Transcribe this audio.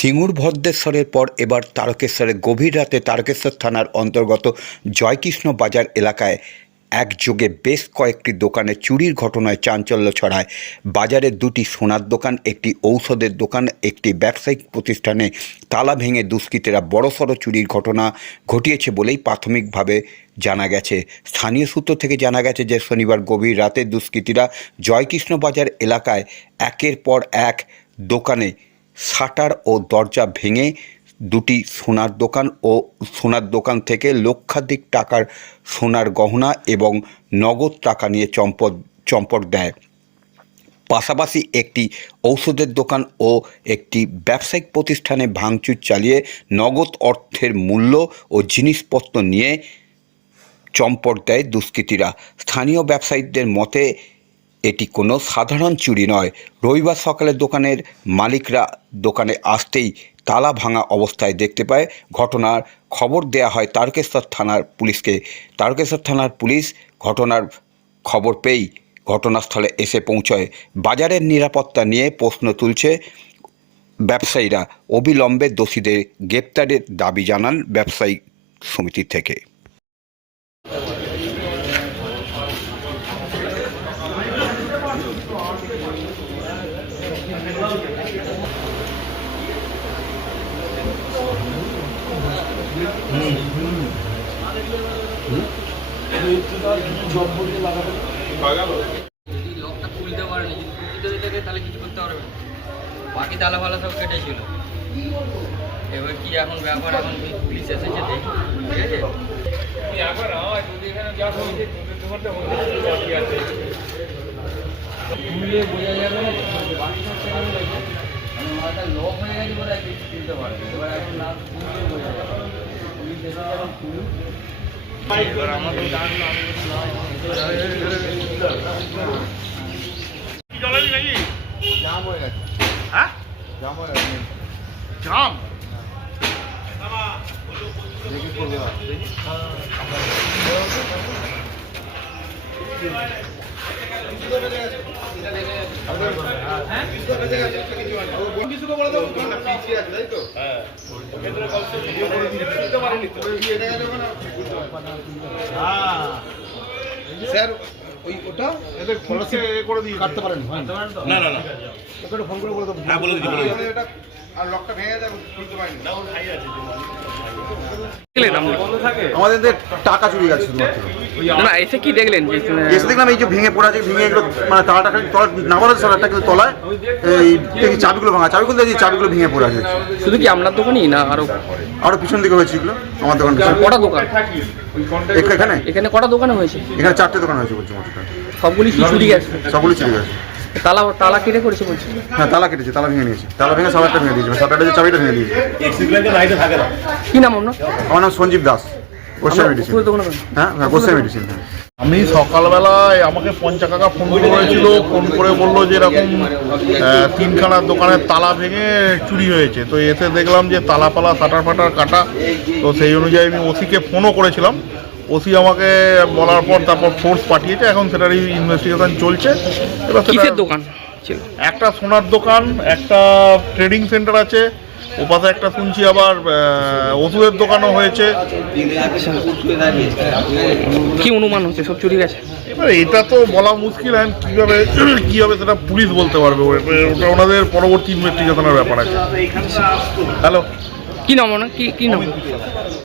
সিঙ্গুর ভদ্রেশ্বরের পর এবার তারকেশ্বরে গভীর রাতে তারকেশ্বর থানার অন্তর্গত জয়কৃষ্ণ বাজার এলাকায় একযোগে বেশ কয়েকটি দোকানে চুরির ঘটনায় চাঞ্চল্য ছড়ায়। বাজারের দুটি সোনার দোকান, একটি ঔষধের দোকান, একটি ব্যবসায়িক প্রতিষ্ঠানে তালা ভেঙে দুষ্কৃতীরা বড়সড় চুরির ঘটনা ঘটিয়েছে বলেই প্রাথমিকভাবে জানা গেছে। স্থানীয় সূত্র থেকে জানা গেছে যে শনিবার গভীর রাতে দুষ্কৃতীরা জয়কৃষ্ণ বাজার এলাকায় একের পর এক দোকানে শাটার ও দরজা ভেঙে দুটি সোনার দোকান থেকে লক্ষাধিক টাকার সোনার গহনা এবং নগদ টাকা নিয়ে চম্পট দেয়। পাশাপাশি একটি ঔষধের দোকান ও একটি ব্যবসায়িক প্রতিষ্ঠানে ভাঙচুর চালিয়ে নগদ অর্থের মূল্য ও জিনিসপত্র নিয়ে চম্পট দেয় দুষ্কৃতীরা। স্থানীয় ব্যবসায়ীদের মতে এটি কোনো সাধারণ চুরি নয়। রবিবার সকালে দোকানের মালিকরা দোকানে আসতেই তালা ভাঙা অবস্থায় দেখতে পায়। ঘটনার খবর দেয়া হয় তারকেশ্বর থানার পুলিশকে। তারকেশ্বর থানার পুলিশ ঘটনার খবর পেয়েই ঘটনাস্থলে এসে পৌঁছয়। বাজারের নিরাপত্তা নিয়ে প্রশ্ন তুলছে ব্যবসায়ীরা। অবিলম্বে দোষীদের গ্রেপ্তারের দাবি জানান ব্যবসায়ী সমিতি থেকে। লকটা খুলতে পারেনি, যদি খুলতে থাকে তাহলে কিছু করতে পারবে না। বাকি তালা ফালা সব কেটেছিল। এবার কি এখন ব্যাপার, এখন পুলিশ এসেছে দেখি, ঠিক আছে। খুললে বোঝা যাবে না, বাকি সব সেখানে রয়েছে। মাথাটা লক হয়ে গেছে বলে কিছু খুলতে পারবে। এবার এখন না খুললে বোঝা যাবে। পুলিশ এসেছে, এখন খুলুন। জাম হয়ে গেছে। হ্যাঁ, জাম হয়ে গেছে। জাম দেখি করবে। স্যার ওই ওটা এদের খোলাসে করে দিয়ে কাটতে পারেন না না না ওটা ফোন করে বলে দেবো। হ্যাঁ বলে দিই এটা আর লকটা ভেঙে যাবে, খুলতে পারেন না। ওর ভাই আছে আমাদের টাকা চুরি গেছে শুধুমাত্র। না এসে কি দেখলেন? এসে দেখলাম এই যে ভেঙে পড়া আছে, ভেঙে এগুলো মানে তালাটা খালি তলা নামানো সালাটা কিন্তু তলায় এই চাবিগুলো ভাঙা, চাবিগুলো দেখি চাবিগুলো ভেঙে পড়ে আছে। শুধু কি আপনার দোকানই না আরো পিছন দিকে হয়েছে এগুলো। আমার দোকান কটা দোকান এখানে এখানে কটা দোকানে হয়েছে? এখানে 4টে দোকান হয়েছে বলছি মোট। সবগুলি কি চুরি গেছে? সবগুলো চুরি গেছে। তালা কেটে করেছে বলছি। হ্যাঁ তালা কেটেছে, তালা ভেঙে নিয়েছে, তালা ভেঙে সাবারটা ভেঙে দিয়েছে, সাবারটা যে চাবিটা ভেঙে দিয়েছে। কি নাম আপনার? আমার নাম সঞ্জীব দাস, গোসাই মেডিসিন। হ্যাঁ গোসাই মেডিসিন। আমি সকালবেলায় আমাকে পঞ্চা কাকা ফোন করেছিল, ফোন করে বললো যে এরকম 3খানার দোকানের তালা ভেঙে চুরি হয়েছে। তো এসে দেখলাম যে তালা পালা শাটার ফাটার কাটা। তো সেই অনুযায়ী আমি ওসিকে ফোনও করেছিলাম। ওসি আমাকে বলার পর তারপর ফোর্স পাঠিয়েছে, এখন সেটারই ইনভেস্টিগেশন চলছে। এবার কিসের দোকান ছিল? একটা সোনার দোকান, একটা ট্রেডিং সেন্টার আছে, ওপাশে একটা শুনছি আবার ওষুধের দোকানও হয়েছে। কি অনুমান হচ্ছে সব চুরি গেছে? এবার এটা তো বলা মুশকিল, কী হবে সেটা পুলিশ বলতে পারবে। ওটা ওনাদের পরবর্তী ইনভেস্টিগেশনের ব্যাপার আছে। হ্যালো, কি নাম? কি নাম?